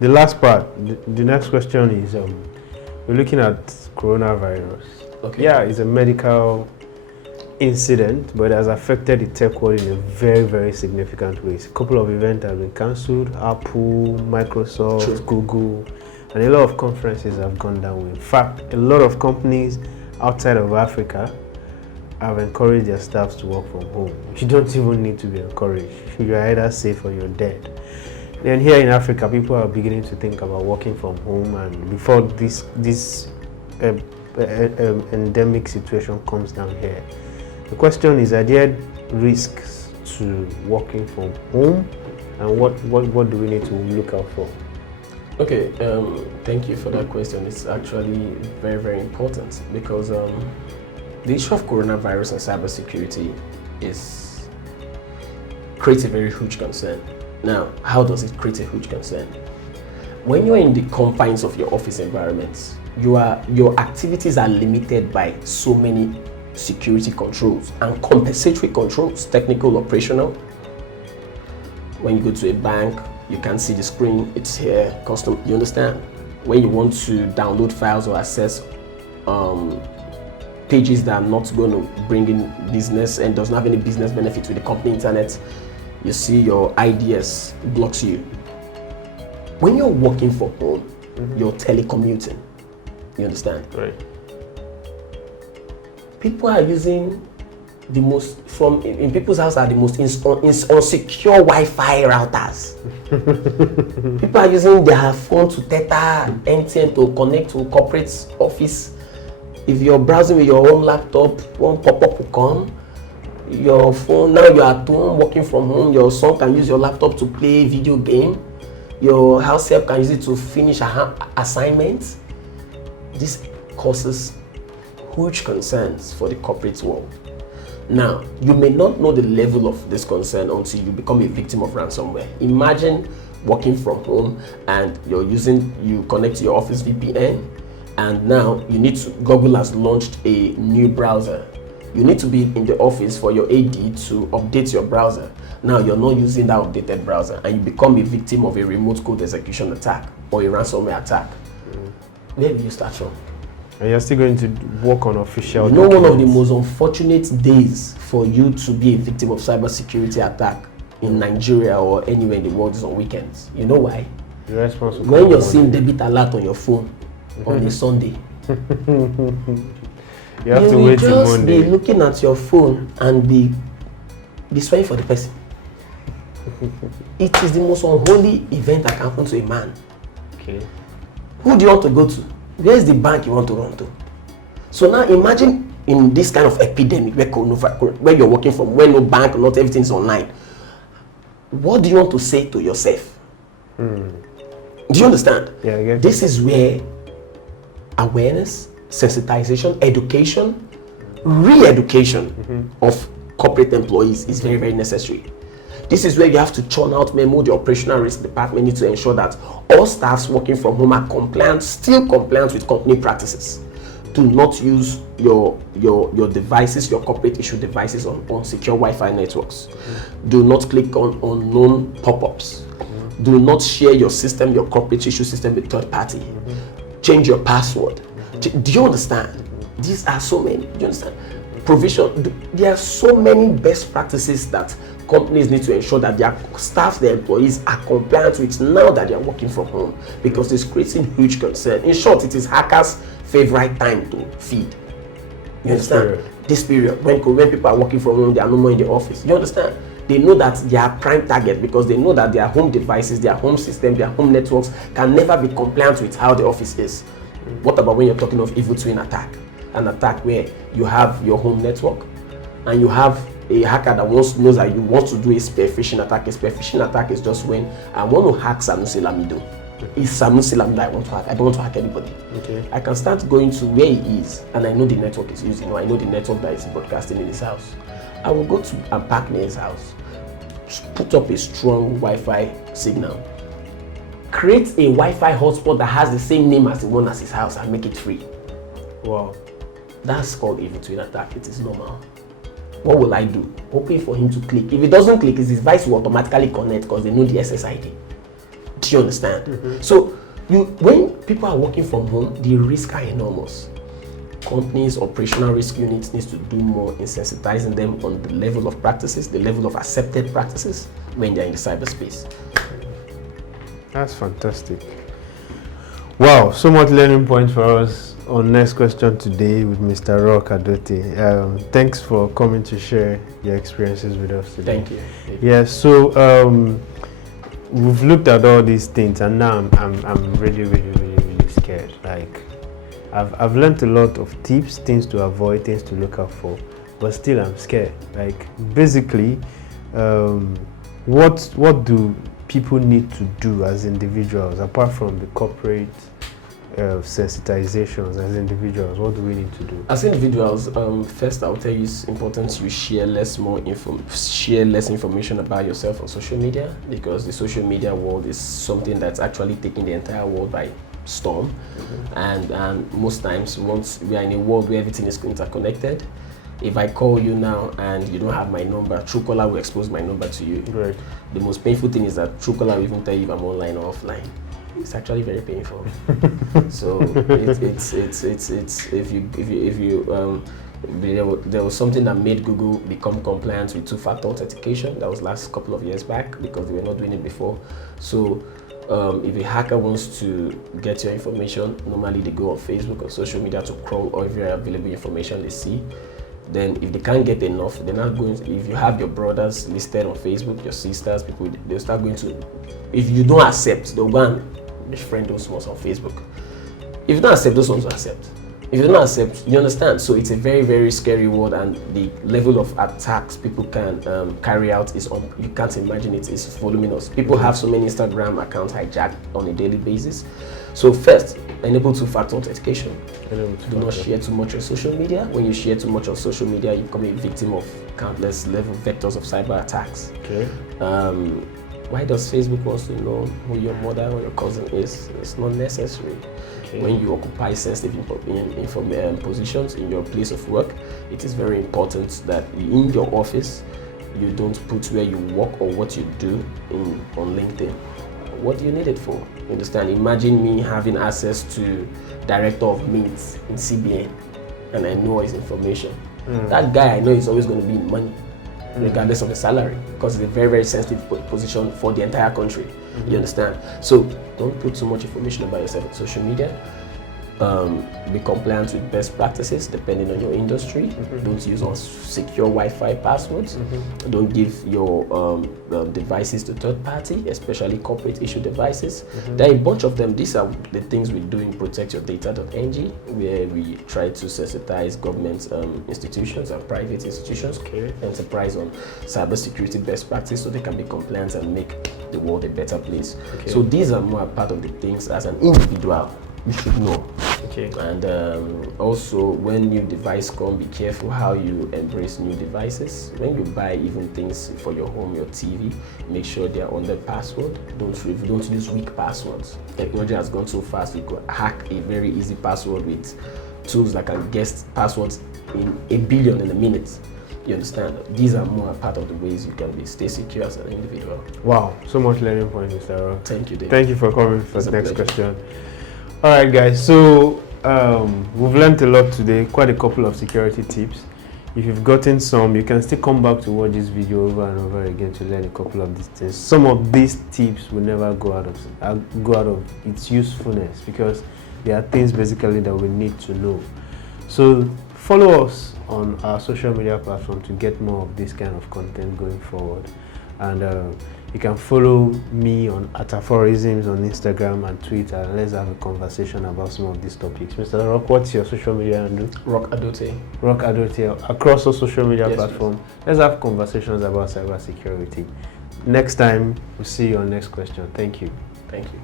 The last part, the next question is, we're looking at coronavirus. Okay. Yeah, it's a medical incident, but it has affected the tech world in a very, very significant ways. A couple of events have been cancelled. Apple, Microsoft, True. Google, and a lot of conferences have gone down. In fact, a lot of companies outside of Africa have encouraged their staffs to work from home. You don't even need to be encouraged. You're either safe or you're dead. Then here in Africa, people are beginning to think about working from home, and before this endemic situation comes down here, the question is, are there risks to working from home, and what do we need to look out for? Okay, thank you for that question. It's actually very, very important because the issue of coronavirus and cybersecurity creates a very huge concern. Now, how does it create a huge concern? When you're in the confines of your office environments, your activities are limited by so many security controls and compensatory controls, technical, operational. When you go to a bank, you can see the screen, it's here, custom, you understand? When you want to download files or access pages that are not going to bring in business and does not have any business benefit with the company internet, you see your IDS blocks you. When you're working from home, you're telecommuting, you understand? Right. People are using the most, in people's house are the most unsecure Wi-Fi routers. People are using their phone to Theta, MTN to connect to corporate office. If you're browsing with your own laptop, one pop-up will come. Your phone, now you're at home, working from home, your son can use your laptop to play video game. Your house help can use it to finish assignments. This causes huge concerns for the corporate world. Now, you may not know the level of this concern until you become a victim of ransomware. Imagine working from home and you connect to your Office VPN, and now Google has launched a new browser. You need to be in the office for your AD to update your browser. Now you're not using that updated browser and you become a victim of a remote code execution attack or a ransomware attack. Where do you start from? And you're still going to work on official one of the most unfortunate days for you to be a victim of cybersecurity attack in Nigeria or anywhere in the world is on weekends. You know why? You're responsible. When you're seeing debit alert on your phone on a Sunday, you have to wait till just Monday. be looking at your phone and be swearing for the person. It is the most unholy event that can happen to a man. Okay. Who do you want to go to? Where is the bank you want to run to? So now imagine in this kind of epidemic where you're working from, where no bank, not everything is online. What do you want to say to yourself? Do you understand? Yeah, I get this is where awareness, sensitization, education, re-education of corporate employees is very, very necessary. This is where you have to churn out memo. The operational risk department needs to ensure that all staffs working from home are still compliant with company practices. Do not use your devices, your corporate issue devices on secure Wi-Fi networks. Do not click on unknown pop-ups. Do not share your system, your corporate issue system with third party. Change your password. Do you understand? These are so many. Do you understand? Provision. There are so many best practices that companies need to ensure that their staff, their employees are compliant with now that they are working from home, because it's creating huge concern. In short, it is hackers' favorite time to feed. You understand? This period when people are working from home, they are no more in the office. You understand? They know that they are prime target because they know that their home devices, their home system, their home networks can never be compliant with how the office is. What about when you're talking of evil twin attack? An attack where you have your home network and you have a hacker that knows that you want to do a spear phishing attack. A spear phishing attack is just when I want to hack Sanusi Lamido. It's Sanusi Lamido I want to hack. I don't want to hack anybody. Okay. I can start going to where he is and I know the network is using, or I know the network that is broadcasting in his house. I will go to a park near his house, put up a strong Wi-Fi signal, create a Wi-Fi hotspot that has the same name as the one as his house and make it free. Wow. That's called evil twin attack. It is normal. What will I do? Hoping for him to click. If it doesn't click, his device will automatically connect because they know the SSID. Do you understand? So when people are working from home, the risks are enormous. Companies, operational risk units needs to do more in sensitizing them on the level of practices, the level of accepted practices when they're in the cyberspace. That's fantastic. Wow, so much learning point for us on next question today with Mr. Rock Adote. Thanks for coming to share your experiences with us today. Thank you. Yeah, so we've looked at all these things, and now I'm really scared. Like, I've learned a lot of tips, things to avoid, things to look out for, but still I'm scared. Like, basically, what do people need to do as individuals, apart from the corporate sensitizations? As individuals, what do we need to do? As individuals, first I'll tell you it's important you share less information about yourself on social media, because the social media world is something that's actually taking the entire world by storm. And most times, once we are in a world where everything is interconnected, if I call you now and you don't have my number, Truecaller will expose my number to you. Right. The most painful thing is that Truecaller will even tell you if I'm online or offline. It's actually very painful. So there was something that made Google become compliant with two-factor authentication. That was last couple of years back, because they were not doing it before. So if a hacker wants to get your information, normally they go on Facebook or social media to crawl every available information they see. Then if they can't get enough, they're not going to, if you have your brothers listed on Facebook, your sisters, people, they'll start going to, if you don't accept, they'll go and friend those ones on Facebook. If you don't accept, those ones will accept. If you don't accept, you understand? So it's a very scary world, and the level of attacks people can carry out is you can't imagine it, is voluminous. People have so many Instagram accounts hijacked on a daily basis. So first, enable two-factor authentication. Do not share too much on social media. When you share too much on social media, you become a victim of countless level vectors of cyber attacks. Okay. Why does Facebook want to know who your mother or your cousin is? It's not necessary. Okay. When you occupy sensitive positions in your place of work, it is very important that in your office, you don't put where you work or what you do on LinkedIn. What do you need it for? You understand? Imagine me having access to director of Mint in CBN, and I know his information. That guy, I know he's always going to be in money, regardless of the salary, because it's a very sensitive position for the entire country. You understand? So don't put too much information about yourself on social media. Be compliant with best practices depending on your industry. Don't use unsecure Wi-Fi passwords. Don't give your devices to third party, especially corporate issue devices. There are a bunch of them. These are the things we do in protectyourdata.ng, where we try to sensitize government institutions and private institutions, enterprise on cybersecurity best practice, so they can be compliant and make the world a better place. So these are more part of the things as an individual you should know. And also, when new device come, be careful how you embrace new devices. When you buy even things for your home, your TV, make sure they are under password. Don't use weak passwords. Technology has gone so fast, you could hack a very easy password with tools that can guess passwords in 1 billion in a minute. You understand? These are more a part of the ways you can stay secure as an individual. Wow, so much learning point, Mr. Rock. Thank you, Dave. Thank you for coming for the next question. All right, guys, so we've learned a lot today, quite a couple of security tips. If you've gotten some, you can still come back to watch this video over and over again to learn a couple of these things. Some of these tips will never go out of its usefulness, because there are things basically that we need to know. So follow us on our social media platform to get more of this kind of content going forward. And you can follow me on Aphorisms on Instagram and Twitter, and let's have a conversation about some of these topics. Mr. Rock, what's your social media handle? Rock Adote. Rock Adote across all social media platforms. Let's have conversations about cybersecurity. Next time, we'll see you on next question. Thank you. Thank you.